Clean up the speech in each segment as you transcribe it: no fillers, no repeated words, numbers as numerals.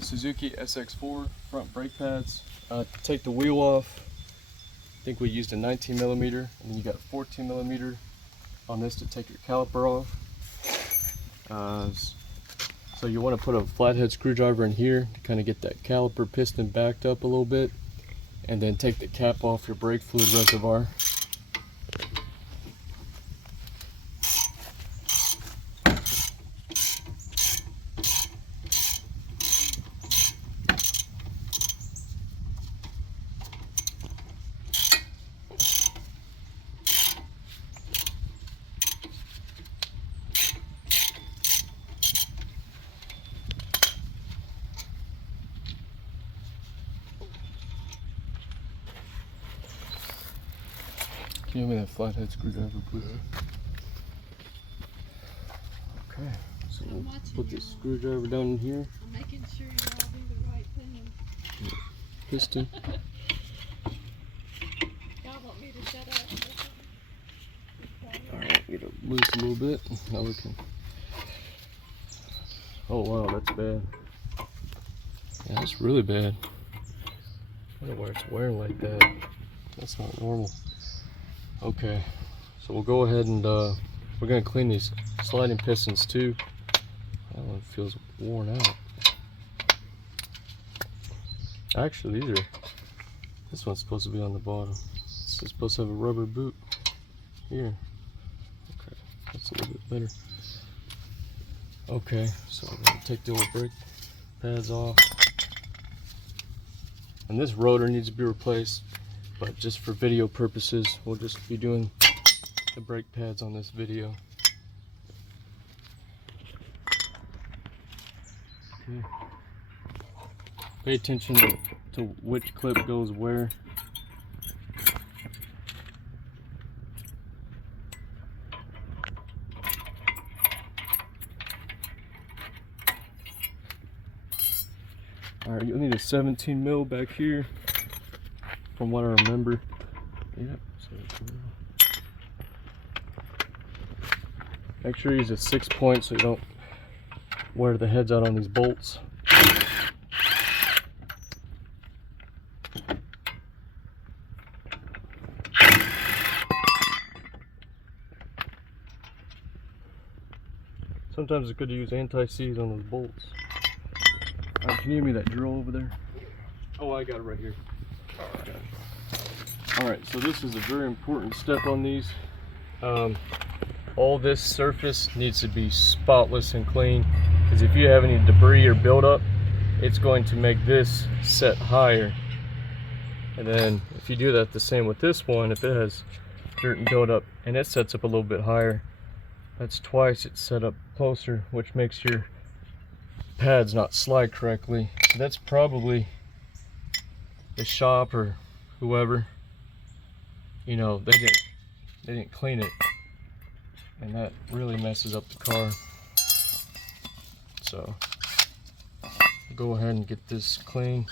Suzuki sx4 front brake pads. To take the wheel off, I think we used a 19 millimeter, and then you got 14 millimeter on this to take your caliper off. So you want to put a flathead screwdriver in here to kind of get that caliper piston backed up a little bit, and then take the cap off your brake fluid reservoir. Can you give me that flathead screwdriver, please? Okay, so we'll put this screwdriver down in here. I'm making sure y'all do the right thing. Piston. Y'all want me to shut up? Alright, get it loose a little bit. Now we can. Oh wow, that's bad. Yeah, that's really bad. I don't know why it's wearing like that. That's not normal. Okay, so we'll go ahead and we're gonna clean these sliding pistons too. That one feels worn out. Actually, this one's supposed to be on the bottom. This is supposed to have a rubber boot here. Okay, that's a little bit better. Okay, so we're gonna take the old brake pads off. And this rotor needs to be replaced, but just for video purposes, we'll just be doing the brake pads on this video. Okay. Pay attention to which clip goes where. Alright, you'll need a 17 mil back here, from what I remember. Yep, 17 mil. Make sure you use a 6-point so you don't wear the heads out on these bolts. Sometimes it's good to use anti-seize on those bolts. Alright, can you give me that drill over there? Oh, I got it right here. Alright, so this is a very important step on these. All this surface needs to be spotless and clean, because if you have any debris or buildup, it's going to make this set higher. And then if you do that the same with this one, if it has dirt and buildup and it sets up a little bit higher, that's twice it's set up closer, which makes your pads not slide correctly. So that's probably the shop or whoever, you know, they didn't clean it, and that really messes up the car. So go ahead and get this clean.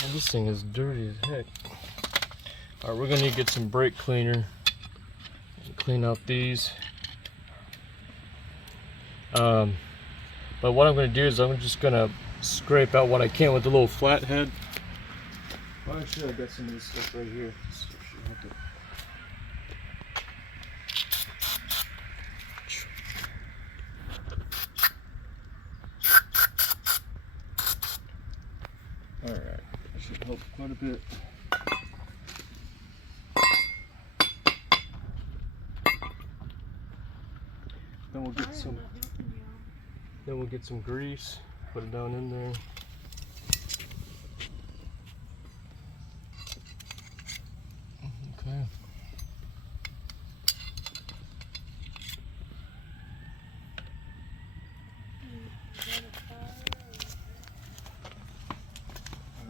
Oh, this thing is dirty as heck. Alright, we're gonna need to get some brake cleaner. Clean out these. But what I'm gonna do is I'm just gonna scrape out what I can with the little flathead. Well, actually, I got some of this stuff right here. Alright, that should help quite a bit. Then we'll get some. Then we'll get some grease. Put it down in there. Okay.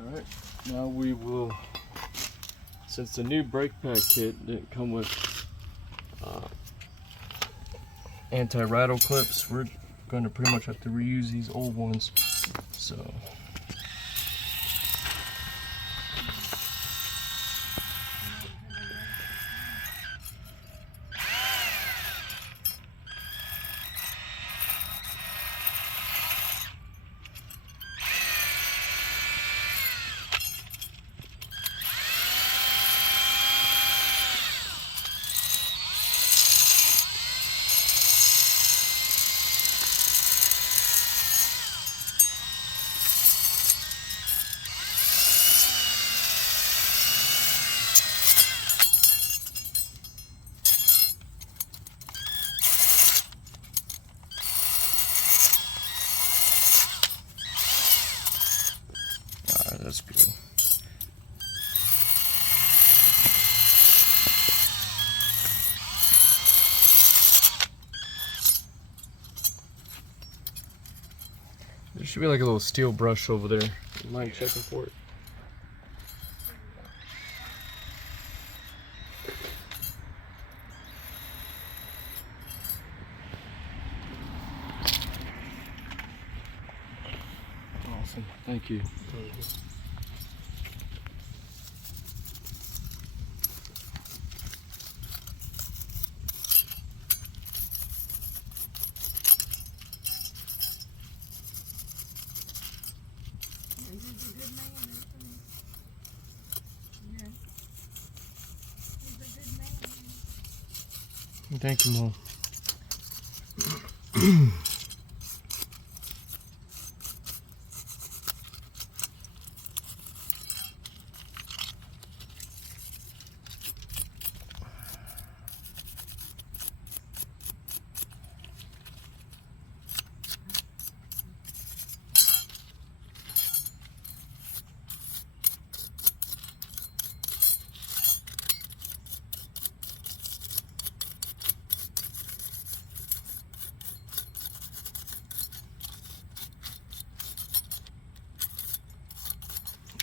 Alright, now we will, since the new brake pad kit didn't come with anti-rattle clips, we're going to pretty much have to reuse these old ones. So that's good. There should be like a little steel brush over there. You mind checking for it? Awesome, thank you. Thank you, Mom.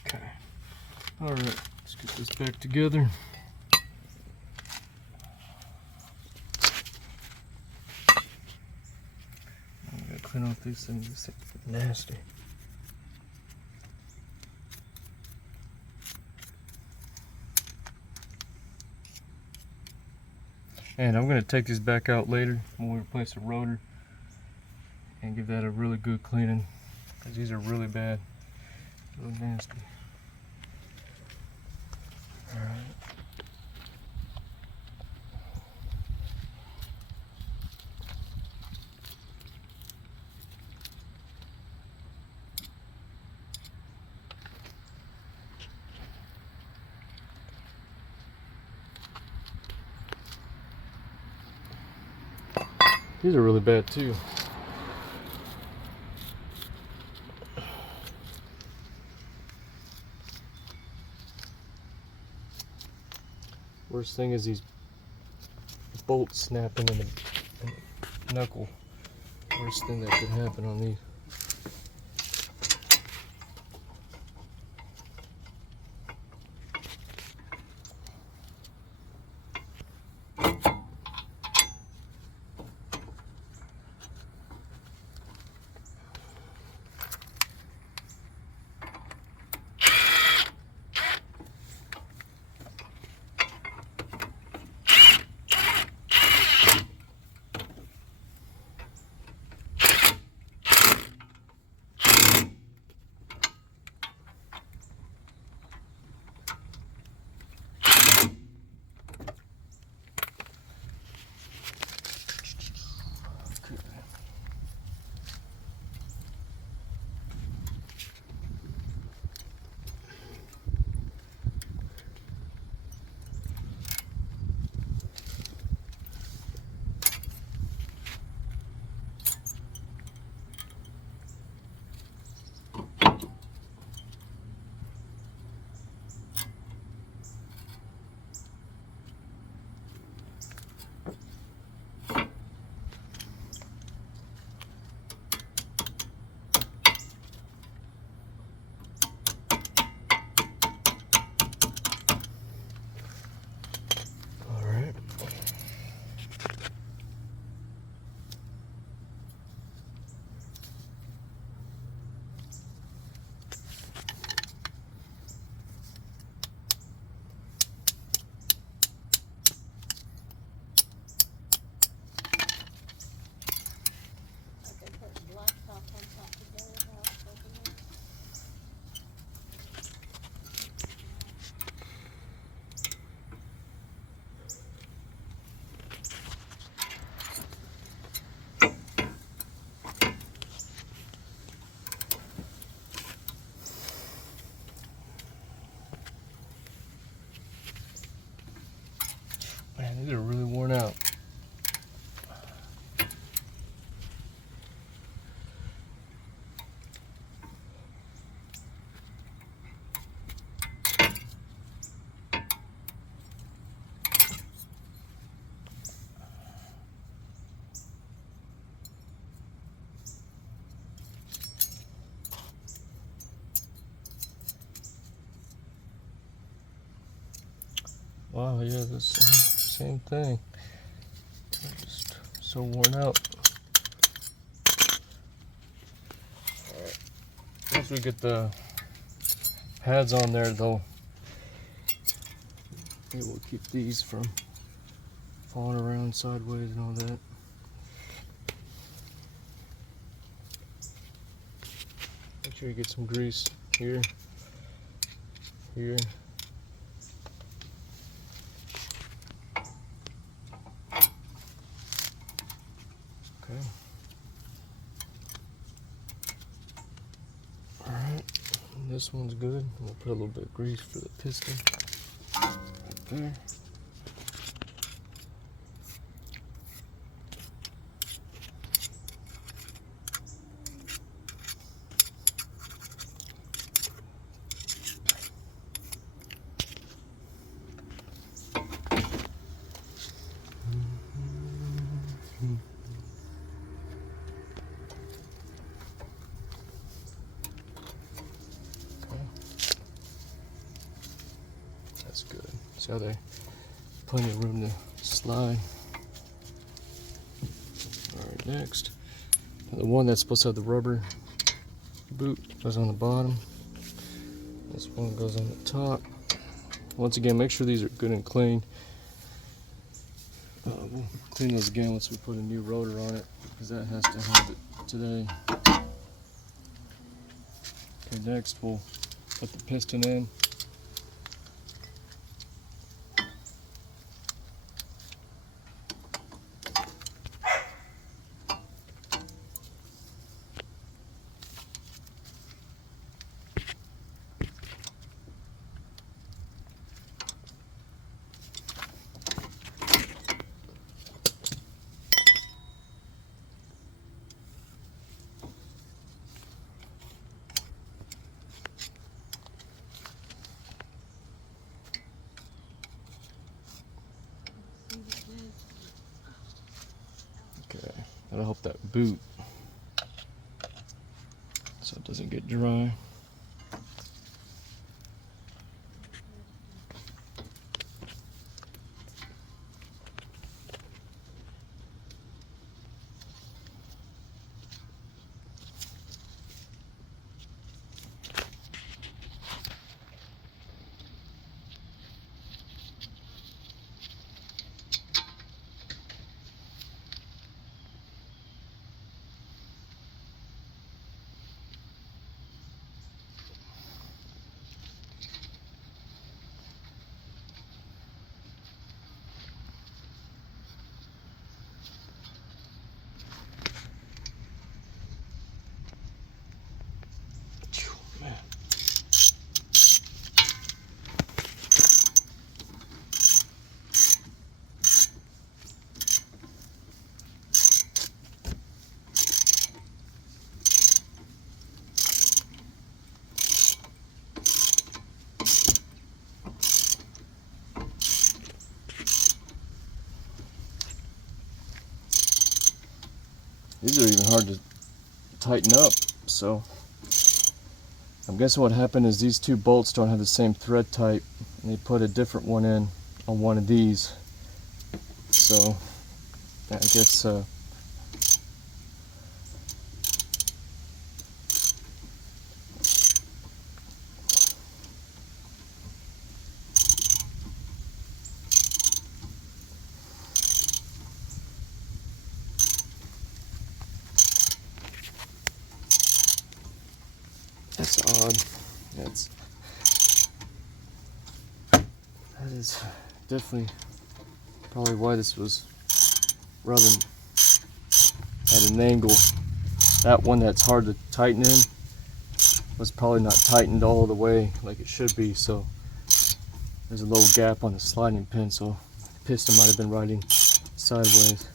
Okay. All right, let's get this back together. I gotta clean off these things. These things are nasty. And I'm gonna take these back out later when we replace the rotor and give that a really good cleaning, because these are really bad, really nasty. All right. These are really bad too. Worst thing is these bolts snapping in the knuckle. Worst thing that could happen on these. These are really worn out. Wow, yeah, the same thing. They're just so worn out. Alright, once we get the pads on there, though, it will keep these from falling around sideways and all that. Make sure you get some grease here, here. Okay. Alright, this one's good. We'll put a little bit of grease for the piston right there. That's good. See how there's plenty of room to slide. Alright, next. The one that's supposed to have the rubber boot goes on the bottom. This one goes on the top. Once again, make sure these are good and clean. We'll clean those again once we put a new rotor on it, because that has to have it today. Okay, next we'll put the piston in. Okay, that'll help that boot so it doesn't get dry. These are even hard to tighten up, so I'm guessing what happened is these two bolts don't have the same thread type, and they put a different one in on one of these. So I guess that's odd. That is definitely probably why this was rubbing at an angle. That one that's hard to tighten in was probably not tightened all the way like it should be, so there's a little gap on the sliding pin, so piston might have been riding sideways.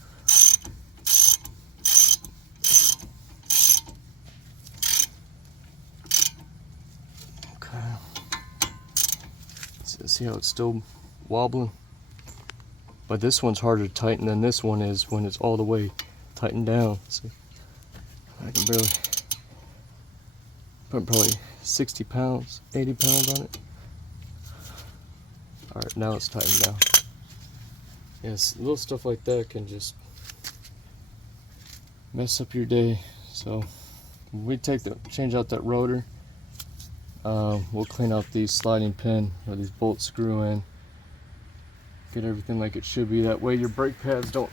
Okay. See how it's still wobbling? But this one's harder to tighten than this one is when it's all the way tightened down. See, I can barely put probably 60 pounds, 80 pounds on it. All right, now it's tightened down. Yes, little stuff like that can just mess up your day. So when we change out that rotor, we'll clean out these sliding pin where these bolts screw in, get everything like it should be. That way your brake pads don't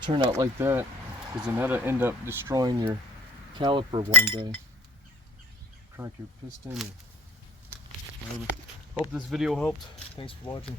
turn out like that, because then that'll end up destroying your caliper one day. Crack your piston or whatever. Hope this video helped. Thanks for watching.